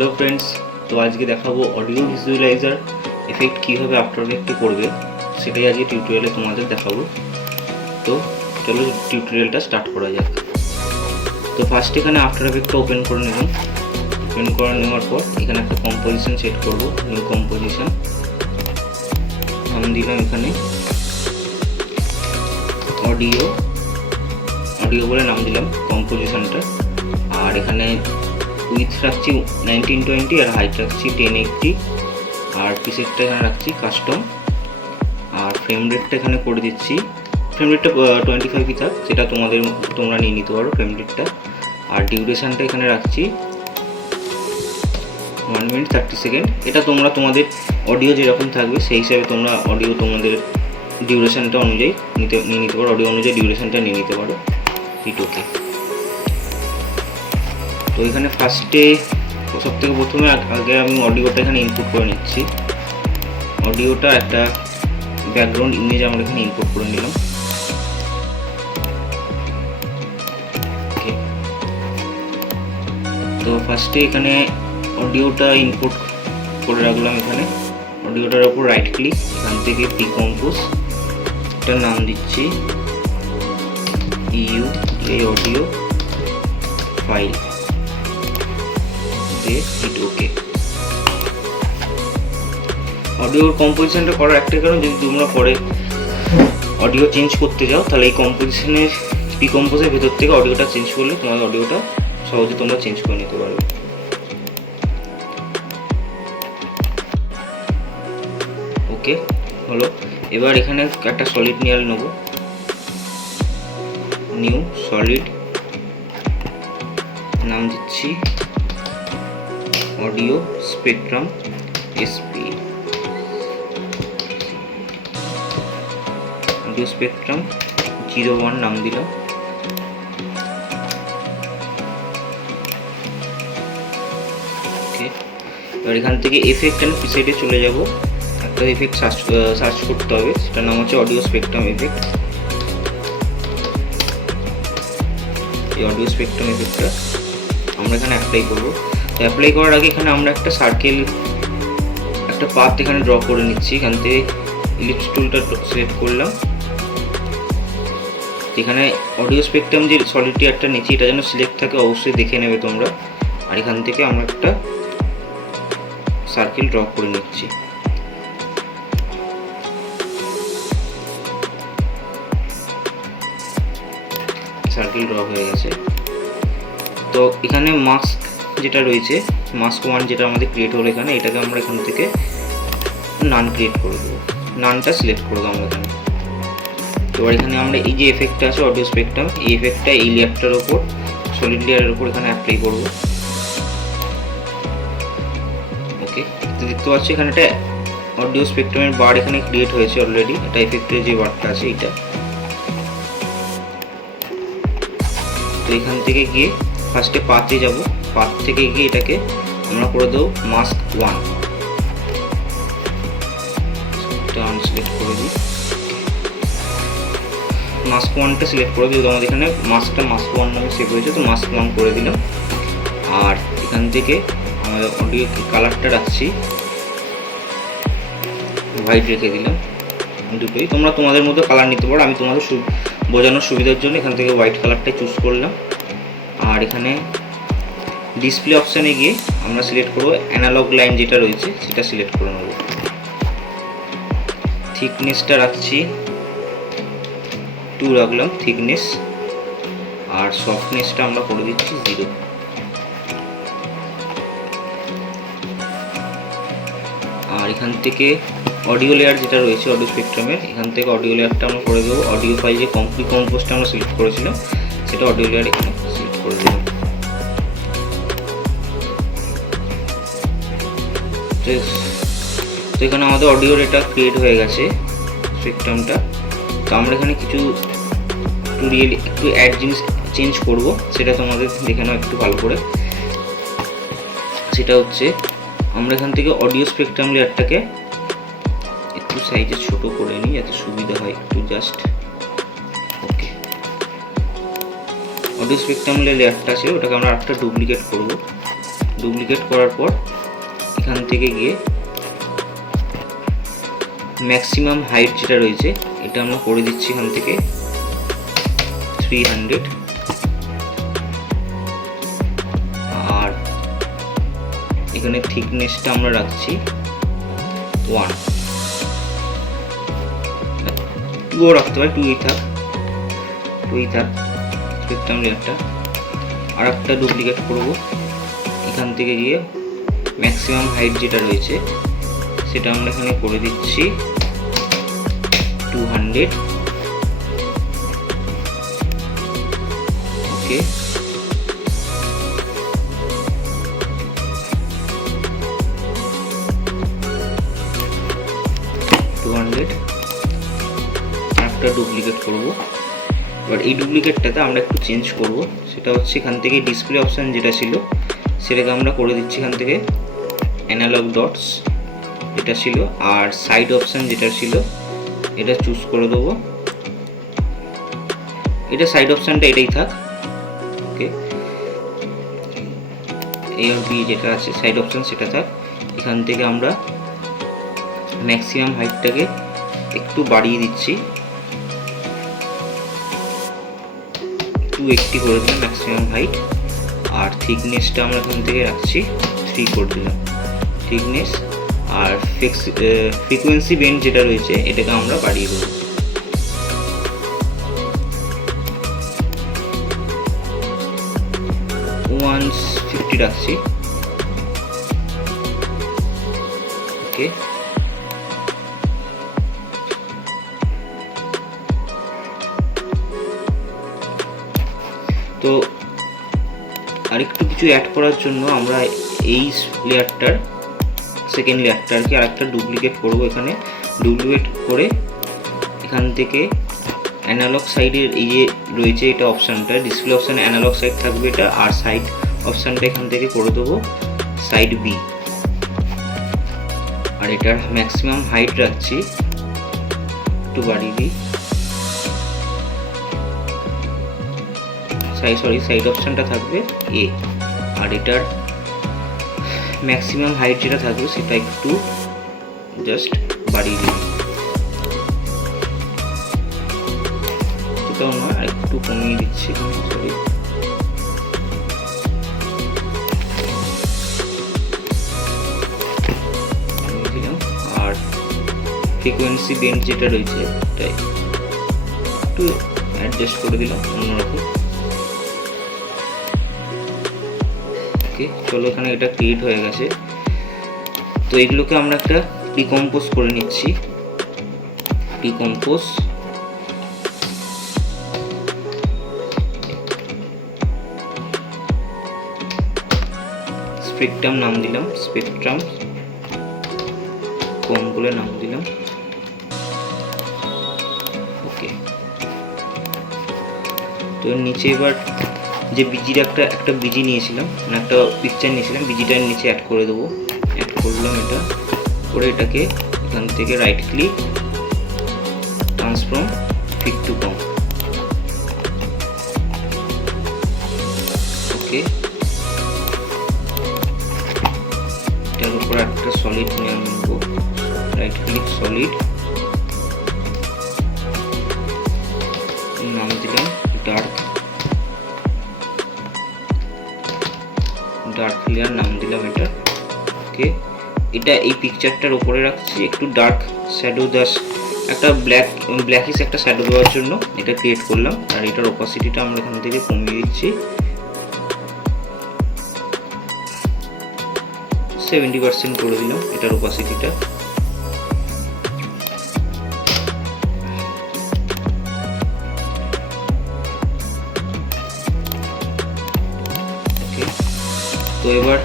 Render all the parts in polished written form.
Hello friends, তো আজকে দেখাবো অডিও ভিজুয়ালাইজার এফেক্ট কীভাবে আফটার এফেক্টে করবে, সেটাই আজকে টিউটোরিয়ালে তোমাদের দেখাবো। তো চলো টিউটোরিয়ালটা স্টার্ট করা যাক। তো ফার্স্ট এখানে আফটার এফেক্টটা ওপেন করে নিলাম। ওপেন করে নেওয়ার পর এখানে একটা কম্পোজিশন সেট করব, নিউ কম্পোজিশন নাম দিলাম এখানে অডিও বলে নাম দিলাম কম্পোজিশনটা। আর এখানে উইথ রাখছি 1920 আর হাইট রাখছি 1080 আর প্রিসেটটা এখানে রাখছি কাস্টম। আর ফ্রেম রেটটা এখানে করে দিচ্ছি, ফ্রেম রেটটা 25ই থাক, সেটা তোমরা নিয়ে নিতে পারো ফ্রেম রেটটা। আর ডিউরেশনটা এখানে রাখছি 1 মিনিট 30 সেকেন্ড। এটা তোমাদের অডিও যেরকম থাকবে সেই হিসাবে তোমরা অডিও তোমাদের ডিউরেশনটা অনুযায়ী নিয়ে নিতে পারো, অডিও অনুযায়ী ডিউরেশনটা নিয়ে নিতে পারো। ওকে, তো এখানে ফার্স্টে সবথেকে প্রথমে আগে আমি অডিওটা এখানে ইনপুট করে নিচ্ছি। অডিওটা একটা ব্যাকগ্রাউন্ড ইমেজ আমরা এখানে ইনপুট করে নিলাম। ওকে, তো ফার্স্টে এখানে অডিওটা ইনপুট করে রাখলাম। এখানে অডিওটার উপর রাইট ক্লিক, এখান থেকে ডিকম্পোজ, এটার নাম দিচ্ছি ইউ এই অডিও ফাইল দিয়ে হিট ওকে। অডিওর কম্পোজিশনটা করার একটাই কারণ, যদি তোমরা পরে অডিও চেঞ্জ করতে যাও তাহলে এই কম্পোজিশনের ডিকম্পোজের ভেতর থেকে অডিওটা চেঞ্জ করলে তোমাদের অডিওটা সহজে তোমরা চেঞ্জ করে নিতে পারবে। ওকে হলো, এবার এখানে একটা সলিড নিয়ে নেবো, নিউ সলিড নাম দিচ্ছি audio spectrum SP, audio spectrum 01 নাম দিলাম। ওকে, এবার এখান থেকে এফেক্ট অ্যান্ড প্রিসেটে চলে যাব। একটা এফেক্ট সার্চ করতে হবে, সেটার নাম হচ্ছে অডিও স্পেকট্রাম এফেক্ট। এই অডিও স্পেকট্রাম এফেক্টটা আমরা এখানে অ্যাপ্লাই করব। তো অ্যাপ্লাই করার আগে এখানে আমরা একটা সার্কেল, একটা পাথ এখানে ড্র করে নিচ্ছি। এখান থেকে ইলিপস টুলটা সিলেক্ট করলাম। এখানে অডিও স্পেকট্রাম যে সলিড টিয়ারটা নিচ্ছি এটা যেন সিলেক্ট থাকে অবশ্যই দেখে নেবে তোমরা। আর এখান থেকে আমরা একটা সার্কেল ড্র করে নিচ্ছি। সার্কেল ড্র হয়ে গেছে। তো এখানে মাস্ক যেটা রয়েছে, মাস্ক 1 যেটা আমাদের ক্রিয়েট হলো এখানে, এটাকে আমরা এখান থেকে নান ক্রিয়েট করে দেবো, নানটা সিলেক্ট করে দেবো আমরা এখানে। এবার এখানে আমরা এই যে এফেক্টটা আছে অডিও স্পেকট্রাম, এই এফেক্টটা এই লেয়ারটার ওপর, সলিড লেয়ারের ওপর এখানে অ্যাপ্লাই করবো। ওকে, তো দেখতে পাচ্ছি এখানে একটা অডিও স্পেকট্রামের বার এখানে ক্রিয়েট হয়েছে অলরেডি। এটা এফেক্টের যে বারটা আছে এইটা। তো এখান থেকে গিয়ে ফার্স্টে পাতে যাব, পাত থেকে গিয়ে এটাকে আমরা করে দেবো মাস্ক 1, এটা আনসিলেক্ট করে দিই। মাস্ক 1টা সিলেক্ট করে দিই, আমাদের এখানে মাস্কটা মাস্ক 1 নামে সেভ হয়েছে, তো মাস্ক 1 করে দিলাম। আর এখান থেকে আমাদের অডিও কালারটা রাখছি হোয়াইট রেখে দিলাম দুটোই। তোমরা তোমাদের মধ্যে কালার নিতে পারো, আমি তোমাদের বোঝানোর সুবিধার জন্য এখান থেকে হোয়াইট কালারটাই চুজ করলাম। আর এখানে ডিসপ্লে অপশানে গিয়ে আমরা সিলেক্ট করবো অ্যানালগ লাইন যেটা রয়েছে সেটা সিলেক্ট করে নেব। থিকনেসটা রাখছি 2 রাখলাম থিকনেস, আর সফটনেসটা আমরা করে দিচ্ছি 0। আর এখান থেকে অডিও লেয়ার যেটা রয়েছে অডিও স্পেকট্রামের, এখান থেকে অডিও লেয়ারটা আমরা করে দেবো অডিও ফাইল যে কম্পোজটা আমরা সিলেক্ট করেছিলাম সেটা অডিও লেয়ার এখানে সিলেক্ট করে দেবো। তো এখানে আমাদের অডিওর এটা ক্রিয়েট হয়ে গেছে স্পেকট্রামটা। তো আমরা এখানে একটু অ্যাড জিনিস চেঞ্জ করব, সেটা তোমাদের দেখে নাও একটু ভালো করে। সেটা হচ্ছে আমরা এখান থেকে অডিও স্পেকট্রাম লেয়ারটাকে একটু সাইজে ছোট করে নিই যাতে সুবিধা হয় একটু, জাস্ট ওকে। অডিও স্পেকট্রাম লেয়ারটা আছে ওটাকে আমরা একটা ডুপ্লিকেট করব, ডুপ্লিকেট করার পর এখান থেকে গিয়ে ম্যাক্সিমাম হাইট যেটা রয়েছে এটা আমরা করে দিচ্ছি এখান থেকে 300, আর এখানে থিকনেসটা আমরা রাখছি 1, 2ও রাখতে পারি, 2ই থাক। স্পেকট্রাম লেয়ারটা আর একটা ডুপ্লিকেট করব, এখান থেকে গিয়ে ম্যাক্সিমাম হাইট যেটা রয়েছে সেটা আমরা এখানে করে দিচ্ছি 200, ওকে। একটা ডুপ্লিকেট করব। এবার এই ডুপ্লিকেটটাতে আমরা একটু চেঞ্জ করব, সেটা হচ্ছে এখান থেকে ডিসপ্লে অপশান যেটা ছিল সেটাকে আমরা করে দিচ্ছি এখান থেকে অ্যানালগ ডটস এটা ছিল, আর সাইড অপশান যেটা ছিল এটা চুজ করে দেবো। এটা সাইড অপশানটা এটাই থাক, ওকে। এ আর বি যেটা আছে সাইড অপশান সেটা থাক। এখান থেকে আমরা ম্যাক্সিমাম হাইটটাকে একটু বাড়িয়ে দিচ্ছি, 280 করে দিলাম ম্যাক্সিমাম হাইট, আর থিকনেসটা আমরা এখান থেকে রাখছি 3 করে দিলাম থিকনেস, আর ফ্রিকোয়েন্সি বেন্ড যেটা রয়েছে এটাকে আমরা বাড়িয়ে দেবো। 150 রাখছি, ওকে। তো আরেকটু কিছু অ্যাড করার জন্য আমরা এই লেয়ারটার সেকেন্ড লেয়ারটাকে আরেকটা ডুপ্লিকেট করব। এখানে ডুপ্লিকেট করে এখান থেকে অ্যানালগ সাইডের এই যে রয়েছে এটা অপশানটা ডিসপ্লে অপশানে অ্যানালগ সাইড থাকবে এটা, আর সাইড অপশানটা এখান থেকে করে দেবো সাইড বি, আর এটার ম্যাক্সিমাম হাইট রাখছি একটু বাড়িয়ে দিই, সাইড অপশানটা থাকবে এ, আর এটার ম্যাক্সিমাম হাইট যেটা থাকবে সেটা একটু জাস্ট বাড়িয়ে দিই, এটাও না একটু কমিয়ে দিচ্ছি, সরি। আর ফ্রিকোয়েন্সি বেন্ড যেটা রয়েছে এটাই একটু অ্যাডজাস্ট করে দিলাম অন্যরকম, ওকে। চলো এখানে এটা ক্রিয়েট হয়ে গেছে। তো এগুলোকে আমরা একটা ডিকম্পোজ করে নিচ্ছি, ডিকম্পোজ, স্পেকট্রাম নাম দিলাম, স্পেকট্রাম কম বলে নাম দিলাম, ওকে। তো নিচে এবার যে বিজির একটা বিজি নিয়েছিলাম, মানে একটা পিকচার নিয়েছিলাম, বিজিটার নিচে অ্যাড করে দেবো, অ্যাড করলাম এটা করে এটাকে এখান থেকে right click transform fit to comp, okay. এটার উপর একটা সলিড নিয়ে নেবো, রাইট ক্লিক সলিড, নাম দিলাম ডার্ক ক্লিয়ার নাম দিলাম এটা, ওকে। এটা এই পিকচারটার উপরে রাখছি, একটু ডার্ক শ্যাডো একটা ব্ল্যাকিশ একটা শ্যাডো দেওয়ার জন্য এটা ক্রিয়েট করলাম, আর এটার অপাসিটিটা আমরা এখান থেকে কমিয়ে দিচ্ছি 70% করে দিলাম এটার অপাসিটিটা, তো এবার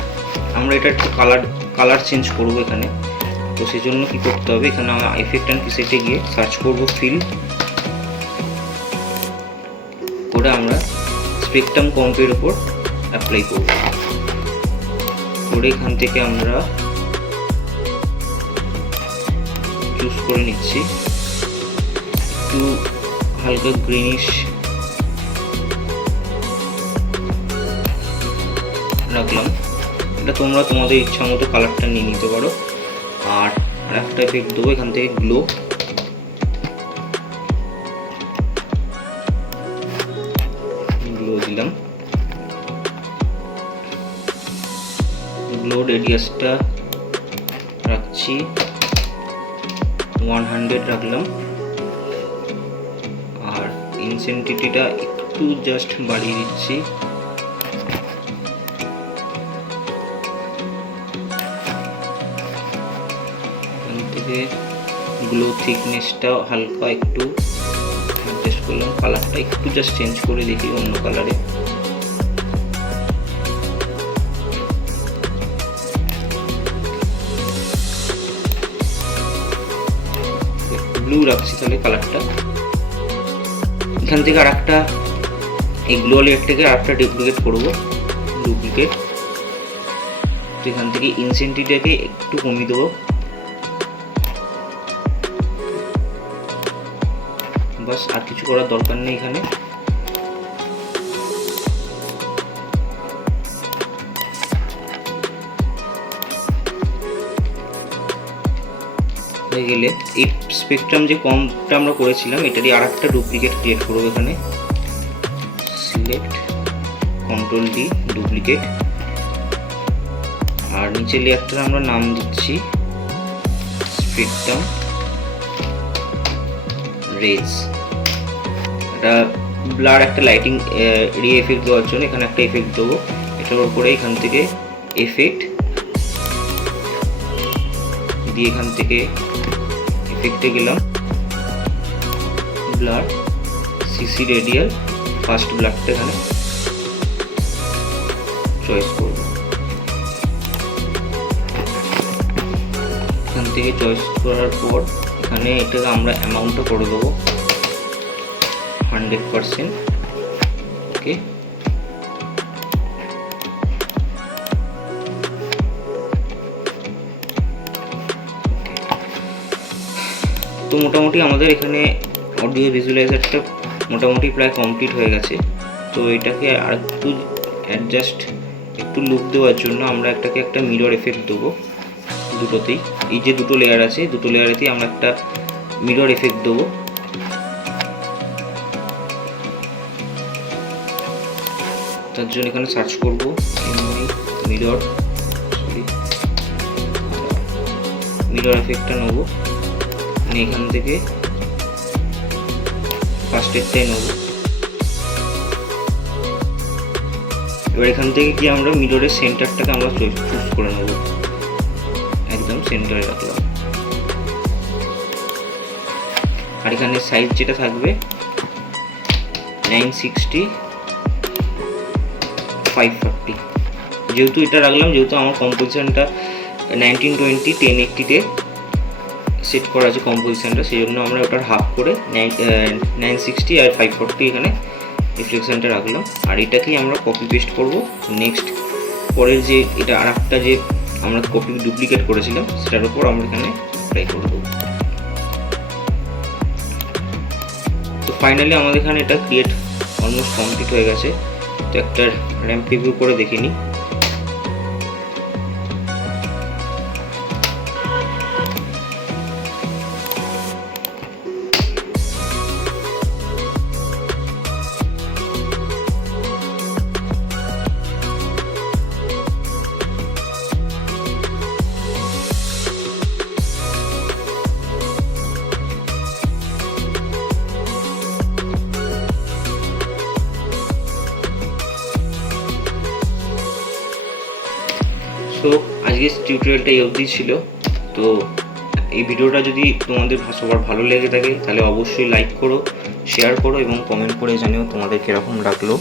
আমরা এটা একটু কালার চেঞ্জ করবো এখানে। তো সেই জন্য কি করতে হবে, এখানে আমরা এফেক্ট অ্যান্ড প্রিসেটে গিয়ে সার্চ করব ফিল করে আমরা স্পেকট্রাম কম্পের উপর অ্যাপ্লাই করব, করে এখান থেকে আমরা চুজ করে নিচ্ছি একটু হালকা গ্রিনিশ রাখলাম এটা তোমরা তোমাদের ইচ্ছা মতো কালারটা নিয়ে নিতে পারো। আর একটা এফেক্ট দেবো এখান থেকে, গ্লো দিলাম। গ্লো রেডিয়াসটা রাখছি 100 রাখলাম, আর ইনসেন্টিভিটিটা একটু জাস্ট বাড়িয়ে দিচ্ছি। এখান থেকে গ্লো থিকনেসটা হালকা একটু অ্যাডজাস্ট করলাম, কালারটা একটু জাস্ট চেঞ্জ করে দেখি অন্য কালারে। ব্লু রাখছি তাহলে কালারটা। এখান থেকে আর একটা এই গ্লো লেয়ার থেকে আর একটা ডুপ্লিকেট করবো, ডুপ্লিকেট। তো এখান থেকে ইনসেন্টিভিটিটাকে একটু কমিয়ে দেবো, বাস, আর কিছু করার দরকার নেই এখানে। হয়ে গেলে এই স্পেকট্রাম যে কমটা আমরা করেছিলাম এটারই আর একটা ডুপ্লিকেট ক্রিয়েট করবো এখানে। Select, control D, duplicate. আর নিচে লেয়ারটার আমরা নাম দিচ্ছি স্পেকট্রাম রেজ। এটা ব্লার একটা লাইটিং রি এফেক্ট দেওয়ার জন্য এখানে একটা এফেক্ট দেবো। এটার উপরে এখান থেকে এফেক্ট দিয়ে এখান থেকে এফেক্টে গেলাম, ব্লার, সিসি রেডিয়াল, ফার্স্ট ব্লারটা এখানে চয়েস করব। এখান থেকে চয়েস করার পর এখানে এটাকে আমরা অ্যামাউন্টটা করে দেবো 100%। ওকে, তো মোটামুটি আমাদের এখানে অডিও ভিজুয়ালাইজারটা মোটামুটি প্রায় কমপ্লিট হয়ে গেছে। তো এটাকে আর একটু অ্যাডজাস্ট, একটু লুক দেওয়ার জন্য আমরা একটা মিরর এফেক্ট দেবো দুটোতেই। এই যে দুটো লেয়ার আছে, দুটো লেয়ারেতেই আমরা একটা মিরর এফেক্ট দেবো। তার জন্য এখানে সার্চ করবো মিরর, মিরর এফেক্টটা নেবো, এখান থেকে ফার্স্ট এরটাই নেব। এবার এখান থেকে কি আমরা মিররের সেন্টারটাকে আমরা চুজ করে নেব, একদম সেন্টারে রাখলাম। আর এখানে সাইজ যেটা থাকবে 960/540, যেহেতু এটা রাখলাম, যেহেতু আমার কম্পোজিশনটা 1920 1080-তে সেট করা আছে কম্পোজিশনটা, সেই জন্য আমরা ওটার হাফ করে 960 আর 540 এখানে রিফ্লেকশনটা রাখলাম। আর এটাকেই আমরা কপি পেস্ট করবো নেক্সট পরের যে এটা আর একটা যে আমরা কপি ডুপ্লিকেট করেছিলাম সেটার উপর আমরা এখানে অ্যাপ্লাই করে দেবো। তো ফাইনালি আমাদের এখানে এটা ক্রিয়েট অলমোস্ট কমপ্লিট হয়ে গেছে। তো একটা র্যাম্প প্রিভিউ করে দেখে নিই। তো আজকের টিউটোরিয়ালটা এই অবধি ছিল। তো এই ভিডিওটা যদি তোমাদের সবার ভালো লেগে থাকে তাহলে অবশ্যই লাইক করো, শেয়ার করো এবং কমেন্ট করে জানিও তোমাদের কীরকম লাগলো।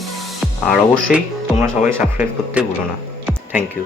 আর অবশ্যই তোমরা সবাই সাবস্ক্রাইব করতে ভুলো না। Thank you.